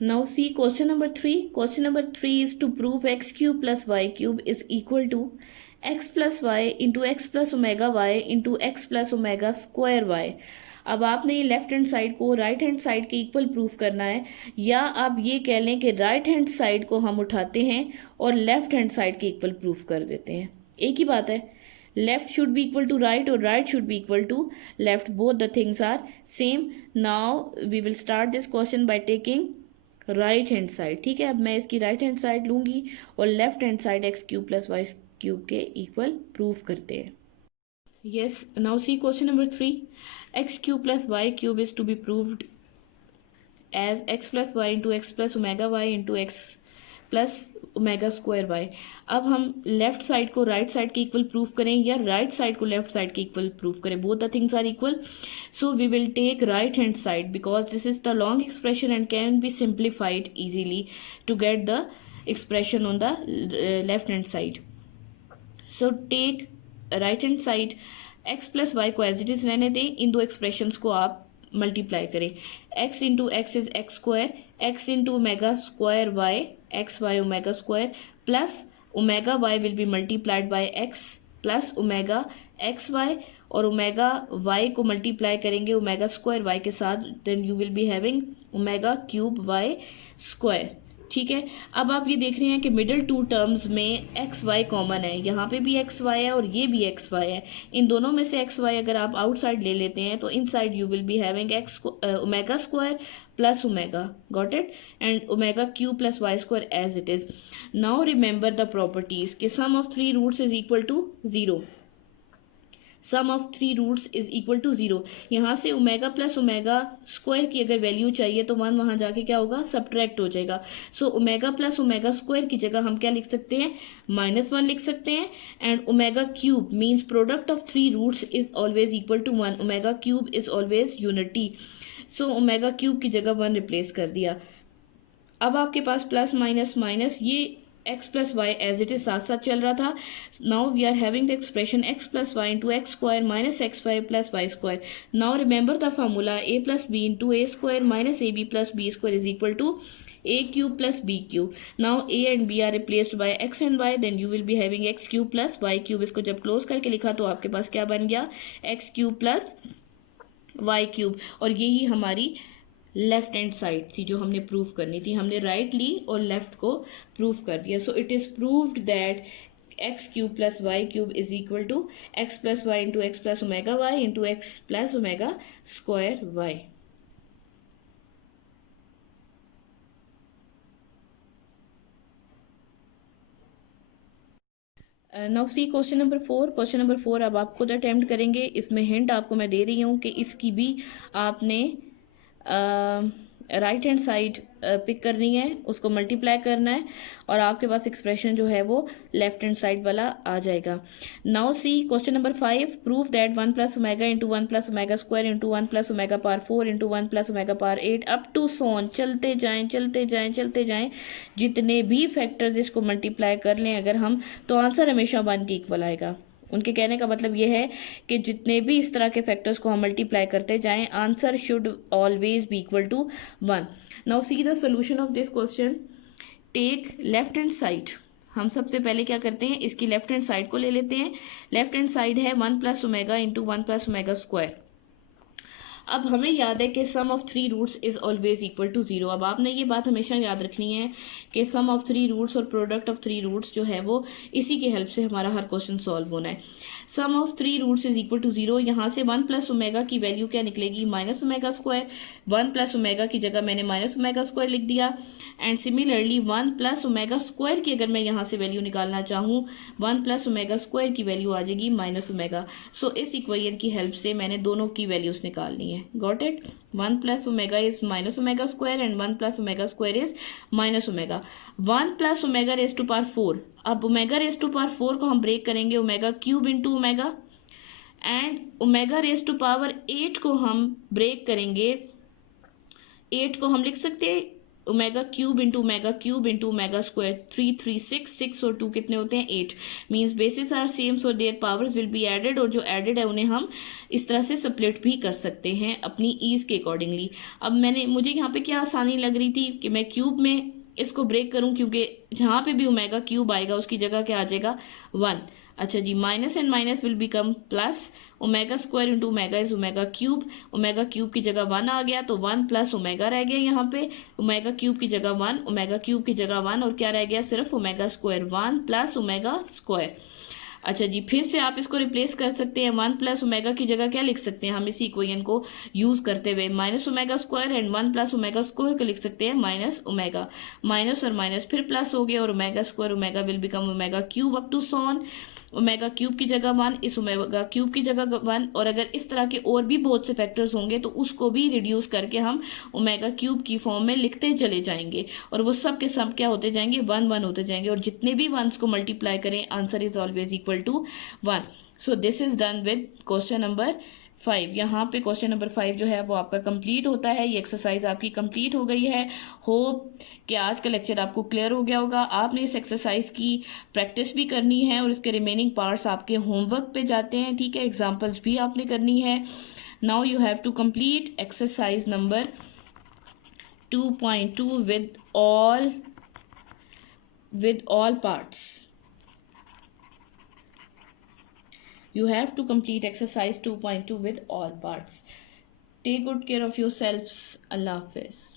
Now see question number 3. Question number 3 is to prove x cube plus y cube is equal to x plus y into x plus omega y into x plus omega square y. अब आपने ये left hand side को right hand side के equal proof करना है, या आप ये कह लें कि राइट हैंड साइड को हम उठाते हैं और लेफ्ट हैंड साइड के इक्वल प्रूफ कर देते हैं। एक ही बात है, left should be equal to right और right should be equal to left, both the things are same. Now we will start this question by taking right hand side. ठीक है, अब मैं इसकी राइट हैंड साइड लूंगी और left hand side x cube plus y cube के equal prove करते हैं। Yes, now see question number 3, x cube plus y cube is to be proved as x plus y into x plus omega y into x plus omega square y. अब हम left side को right side के equal proof करें या right side को left side के equal proof करें, both the things are equal. So we will take right hand side because this is the long expression and can be simplified easily to get the expression on the left hand side. So take right hand side, x plus y को as it is रहने दें, इन दो expressions को आप multiply करें। x into x is x square, x into omega square y, x y omega square plus omega y will be multiplied by x plus omega x y, और omega y को multiply करेंगे omega square y के साथ, then you will be having omega cube y square. ठीक है, अब आप ये देख रहे हैं कि मिडिल टू टर्म्स में एक्स वाई कॉमन है, यहाँ पे भी एक्स वाई है और ये भी एक्स वाई है। इन दोनों में से एक्स वाई अगर आप आउटसाइड ले लेते हैं तो inside you will be having x omega square plus omega, got it, and omega cube plus y square as it is. Now remember the properties कि sum of three roots is equal to zero, sum of three roots is equal to zero. यहाँ से omega plus omega square की अगर value चाहिए तो one वहाँ जाके क्या होगा, सब्ट्रैक्ट हो जाएगा। So omega plus omega square की जगह हम क्या लिख सकते हैं, -1 लिख सकते हैं। And omega cube means product of three roots is always equal to 1, omega cube is always unity. So omega cube की जगह 1 रिप्लेस कर दिया। अब आपके पास प्लस माइनस माइनस, ये x plus y as it is साथ साथ चल रहा था। Now we are having the expression x plus y into x square minus x y plus y square. Now remember the formula a plus b into a square minus a b plus b square is equal to a cube plus b cube. Now a and b are replaced by x and y, then you will be having x cube plus y cube. इसको जब close करके लिखा तो आपके पास क्या बन गया, x cube plus y cube. और यही हमारी लेफ्ट हैंड साइड थी जो हमने प्रूव करनी थी, हमने राइट ली और लेफ्ट को प्रूव कर दिया। So it is proved that x cube plus y cube is equal to x plus y into x plus omega y into x plus omega square y. Now see question number 4। Question number 4 अब आप खुद attempt करेंगे, इसमें hint आपको मैं दे रही हूँ कि इसकी भी आपने राइट हैंड साइड पिक करनी है, उसको मल्टीप्लाई करना है और आपके पास एक्सप्रेशन जो है वो लेफ्ट हैंड साइड वाला आ जाएगा। Now see question number 5, prove that 1 plus omega into 1 plus omega square into 1 plus omega power 4 into 1 plus omega power 8 up to so on, चलते जाएं चलते जाएं चलते जाएं, जितने भी फैक्टर्स इसको मल्टीप्लाई कर लें अगर हम, तो आंसर हमेशा 1 के इक्वल आएगा। उनके कहने का मतलब ये है कि जितने भी इस तरह के फैक्टर्स को हम मल्टीप्लाई करते जाएं, answer should always be equal to 1। Now see the solution of this question. Take left hand side, हम सबसे पहले क्या करते हैं, इसकी लेफ्ट हैंड साइड को ले लेते हैं। लेफ्ट हैंड साइड है 1 plus omega into 1 plus omega square. अब हमें याद है कि sum of three roots is always equal to zero. अब आपने ये बात हमेशा याद रखनी है कि सम ऑफ थ्री रूट्स और प्रोडक्ट ऑफ थ्री रूट्स जो है वो इसी की हेल्प से हमारा हर क्वेश्चन सॉल्व होना है। Sum of three roots is equal to zero, यहाँ से 1 प्लस ओमेगा की वैल्यू क्या निकलेगी, minus omega square. 1 plus omega की जगह मैंने माइनस ओमेगा स्क्वायर लिख दिया। And similarly 1 plus omega square की अगर मैं यहाँ से वैल्यू निकालना चाहूँ, 1 प्लस ओमेगा स्क्वायर की वैल्यू आ जाएगी माइनस ओमेगा। सो इस इक्वेशन की हेल्प से मैंने दोनों की वैल्यूज निकालनी है, got it. 1 plus omega is minus omega square and 1 plus omega square is minus omega. 1 plus omega raise to power 4, अब ओमेगा रेज टू पावर 4 को हम ब्रेक करेंगे omega cube into omega, and omega raise to power 8 को हम break करेंगे, 8 को हम लिख सकते हैं omega cube into omega square 3 3 6 6 और 2 कितने होते हैं 8 means bases are same so their powers will be added और जो एडेड है उन्हें हम इस तरह से स्प्लिट भी कर सकते हैं अपनी ईज के अकॉर्डिंगली। अब मुझे यहाँ पे क्या आसानी लग रही थी कि मैं क्यूब में इसको ब्रेक करूं क्योंकि जहाँ पे भी ओमेगा क्यूब आएगा उसकी जगह क्या आ जाएगा 1। अच्छा जी minus and minus will become plus omega square into omega is omega cube की जगह 1 आ गया तो 1 प्लस ओमेगा रह गया यहाँ पे ओमेगा क्यूब की जगह 1 ओमेगा क्यूब की जगह 1 और क्या रह गया सिर्फ omega square 1 plus omega square. अच्छा जी फिर से आप इसको रिप्लेस कर सकते हैं 1 प्लस ओमेगा की जगह क्या लिख सकते हैं हम इसी इक्वेशन को यूज करते हुए minus omega square and 1 plus omega square को लिख सकते हैं माइनस ओमेगा माइनस और माइनस फिर प्लस हो गया और omega square omega will become omega cube up to so on omega cube की जगह 1 इस ओमेगा क्यूब की जगह 1 और अगर इस तरह के और भी बहुत से फैक्टर्स होंगे तो उसको भी रिड्यूस करके हम ओमेगा क्यूब की फॉर्म में लिखते चले जाएंगे और वो सब के सब क्या होते जाएंगे 1 1 होते जाएंगे और जितने भी वंस को मल्टीप्लाई करें answer is always equal to 1। So this is done with question number 5। यहाँ पे क्वेश्चन नंबर 5 जो है वो आपका कंप्लीट होता है। ये एक्सरसाइज आपकी कंप्लीट हो गई है। होप कि आज का लेक्चर आपको क्लियर हो गया होगा। आपने इस एक्सरसाइज की प्रैक्टिस भी करनी है और इसके रिमेनिंग पार्ट्स आपके होमवर्क पे जाते हैं, ठीक है। एग्जाम्पल्स भी आपने करनी है। Now you have to complete exercise number 2.2 with all parts. You have to complete exercise 2.2 with all parts. Take good care of yourselves. Allah Hafiz.